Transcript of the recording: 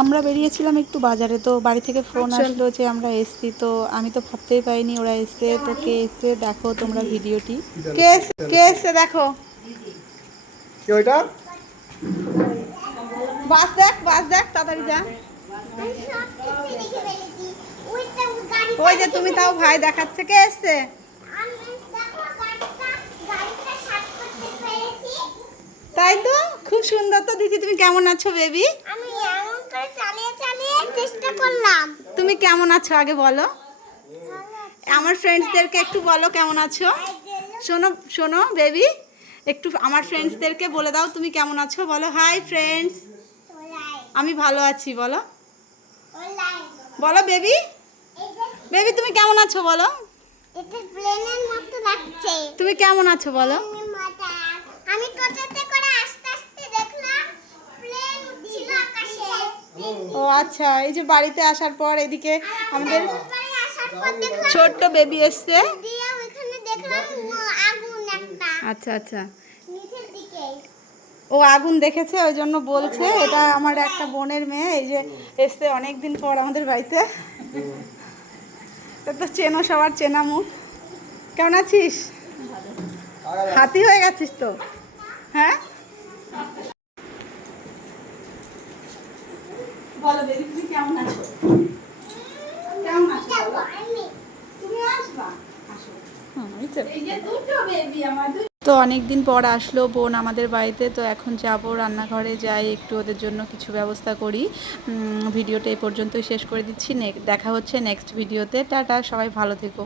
আমরা বেরিয়েছিলাম একটু বাজারে, তো বাড়ি থেকে ফোন আসলো যে আমরা এসছি। তো আমি তো ভাবতেই পারিনি ওরা এসছে। তো কে এসছে দেখো তোমরা ভিডিওটি। কে এসছে দেখো। কি ওইটা? বাস দেখ তাড়াতাড়ি যা। ওই যে তুমি তাও ভাই দেখাচ্ছে। কে এসছে? তাই তো, খুব সুন্দর তো দিদি। তুমি কেমন আছো বেবি? আমি এমন করে চালিয়ে চালিয়ে চেষ্টা করলাম। তুমি কেমন আছো আগে বলো। আমার ফ্রেন্ডসদেরকে একটু বলো কেমন আছো। শোনো শোনো বেবি, একটু আমার ফ্রেন্ডসদেরকে বলে দাও তুমি কেমন আছো। বলো হাই ফ্রেন্ডস, আমি ভালো আছি। বলো বলো বেবি। বেবি তুমি কেমন আছো বলো। এটা প্লেনের মতো লাগছে। তুমি কেমন আছো বলো। আমি টোটোতে করে আস্তে আস্তে দেখলাম প্লেন উড়ছিল আকাশে। ও আচ্ছা, এই যে বাড়িতে আসার পর এদিকে আমাদের বাড়ি আসার পর দেখলাম ছোট্ট বেবি এসছে। দিয়ে ওখানে দেখলাম আগুন একটা আচ্ছা আচ্ছা, নিচের দিকে। ও আগুন দেখেছে ওই জন্য বলছে। এটা আমার একটা বোনের মেয়ে, এই যে এসছে অনেক দিন পর আমাদের বাড়িতে। তা তো চেনো, সবার চেনা মুখ। কেমন আছিস? হাতি হয়ে গেছিস তো। হ্যাঁ বলো বেবি তুমি কেমন আছো। কেমন আছো বলো। তুমি আসবা, আসো। এই যে দুটো বেবি আমার। তো অনেক দিন পর আসলো বোন আমাদের বাড়িতে। তো এখন যাব রান্নাঘরে, যাই একটু ওদের জন্য কিছু ব্যবস্থা করি। ভিডিওটা এই পর্যন্তই শেষ করে দিচ্ছি। দেখা হচ্ছে নেক্সট ভিডিওতে। টাটা, সবাই ভালো থেকো।